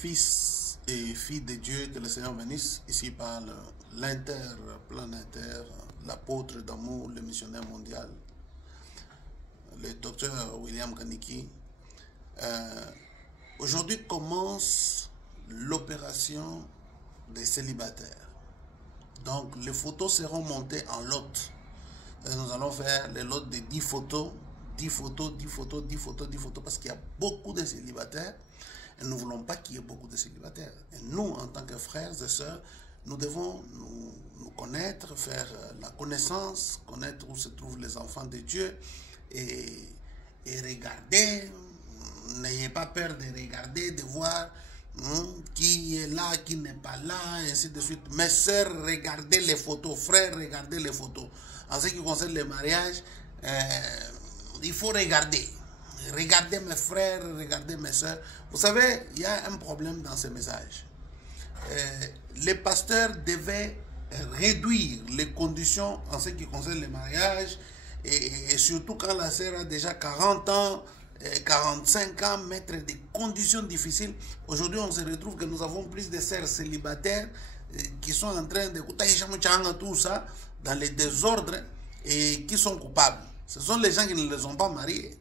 Fils et filles de Dieu, que le Seigneur bénisse. Ici parle l'interplanétaire, l'apôtre d'amour, le missionnaire mondial, le docteur William Kaniki. Aujourd'hui commence l'opération des célibataires. Donc les photos seront montées en lot. Et nous allons faire les lots de 10 photos, 10 photos, 10 photos, 10 photos, 10 photos, parce qu'il y a beaucoup de célibataires. Et nous ne voulons pas qu'il y ait beaucoup de célibataires. Et nous, en tant que frères et sœurs, nous devons nous connaître, faire la connaissance, connaître où se trouvent les enfants de Dieu et regarder. N'ayez pas peur de regarder, de voir qui est là, qui n'est pas là, et ainsi de suite. Mes sœurs, regardez les photos. Frères, regardez les photos. En ce qui concerne le mariage, il faut regarder. Regardez mes frères, regardez mes soeurs. Vous savez, il y a un problème dans ce message. Les pasteurs devaient réduire les conditions en ce qui concerne le mariage, et surtout quand la sœur a déjà 40 ans, 45 ans, mettre des conditions difficiles. Aujourd'hui, on se retrouve que nous avons plus de sœurs célibataires qui sont en train de tout ça dans les désordres et qui sont coupables. Ce sont les gens qui ne les ont pas mariés.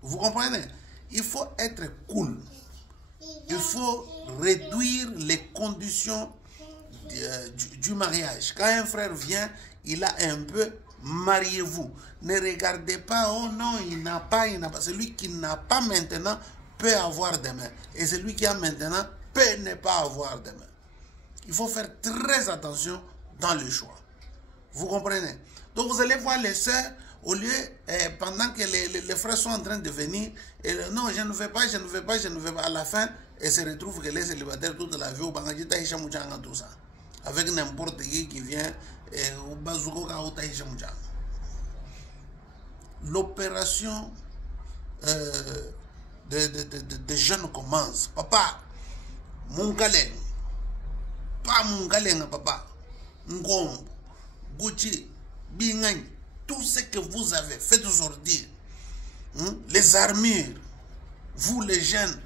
Vous comprenez? Il faut être cool. Il faut réduire les conditions du mariage. Quand un frère vient, il a un peu, mariez-vous. Ne regardez pas, oh non, il n'a pas. Celui qui n'a pas maintenant peut avoir demain. Et celui qui a maintenant peut ne pas avoir demain. Il faut faire très attention dans le choix. Vous comprenez? Donc vous allez voir les sœurs, au lieu, pendant que les frères sont en train de venir, et non, je ne veux pas, je ne veux pas, je ne veux pas, à la fin, et se retrouve que les célibataires toute la vie, tout ça, avec n'importe qui vient, l'opération de jeunes commence. Papa, mon galeng, pas mon galeng, papa, Ngombo, Gucci, Bingany, tout ce que vous avez fait aujourd'hui, les armures, vous les jeunes.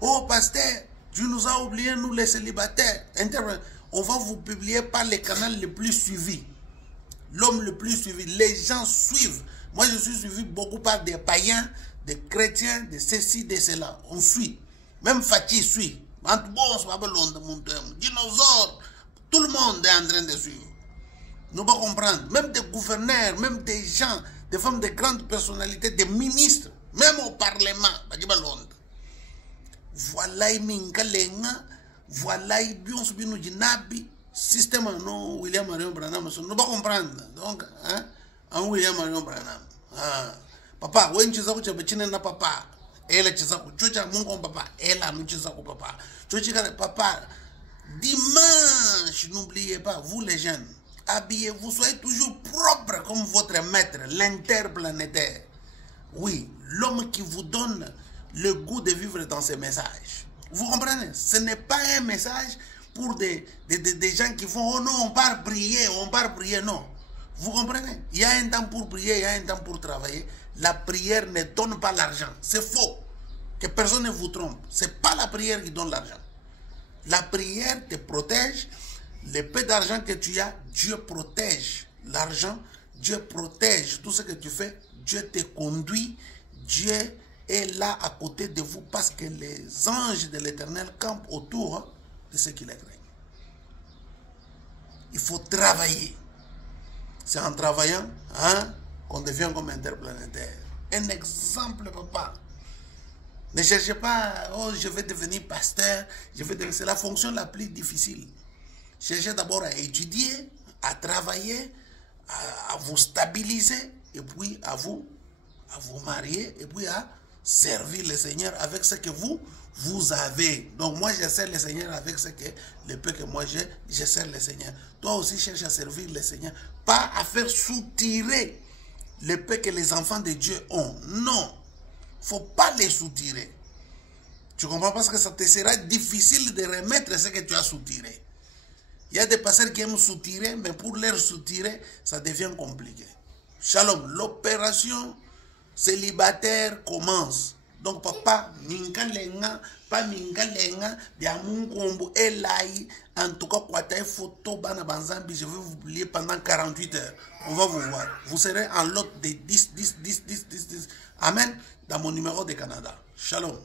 Oh pasteur, tu nous as oublié, nous les célibataires. On va vous publier par les canaux les plus suivis. L'homme le plus suivi. Les gens suivent. Moi, je suis suivi beaucoup par des païens, des chrétiens, de ceci, de cela. On suit. Même Fatih suit. Dinosaure. Tout le monde est en train de suivre. Nous pas comprendre. Même des gouverneurs, même des gens, des femmes de grandes personnalités, des ministres, même au Parlement. Voilà, voilà, système non William Marion Branham, nous pas comprendre. Donc, en William Marion Branham. Papa, when tu sais na papa, elle tu sais que mon papa, elle a tu sais papa. Tu sais papa, dimanche, n'oubliez pas, vous les jeunes, habillez-vous, soyez toujours propre comme votre maître, l'interplanétaire. Oui, l'homme qui vous donne le goût de vivre dans ces messages. Vous comprenez? Ce n'est pas un message pour des gens qui font, oh non, on part prier, non. Vous comprenez? Il y a un temps pour prier, il y a un temps pour travailler. La prière ne donne pas l'argent. C'est faux. Que personne ne vous trompe. Ce n'est pas la prière qui donne l'argent. La prière te protège. Le peu d'argent que tu as, Dieu protège l'argent. Dieu protège tout ce que tu fais. Dieu te conduit. Dieu est là à côté de vous parce que les anges de l'Éternel campent autour de ceux qui les craignent. Il faut travailler. C'est en travaillant qu'on devient comme interplanétaire. Un exemple, papa. Ne cherchez pas, oh, je vais devenir pasteur. C'est la fonction la plus difficile. Cherchez d'abord à étudier, à travailler, à vous stabiliser, et puis à vous marier, et puis à servir le Seigneur avec ce que vous avez. Donc moi, je sers le Seigneur avec ce que le peu que moi j'ai, je sers le Seigneur. Toi aussi, cherche à servir le Seigneur. Pas à faire soutirer le peu que les enfants de Dieu ont. Non. Il ne faut pas les soutirer. Tu comprends? Parce que ça te sera difficile de remettre ce que tu as soutiré. Il y a des pasteurs qui aiment soutirer, mais pour leur soutirer, ça devient compliqué. Shalom. L'opération célibataire commence. Donc papa, mingalenga, pas mingalenga, bia mungombo, elai, en tout cas, quoi ta photo, bana banzambi, je vais vous publier pendant 48 heures. On va vous voir. Vous serez en lot de 10. Amen. Dans mon numéro de Canada. Shalom.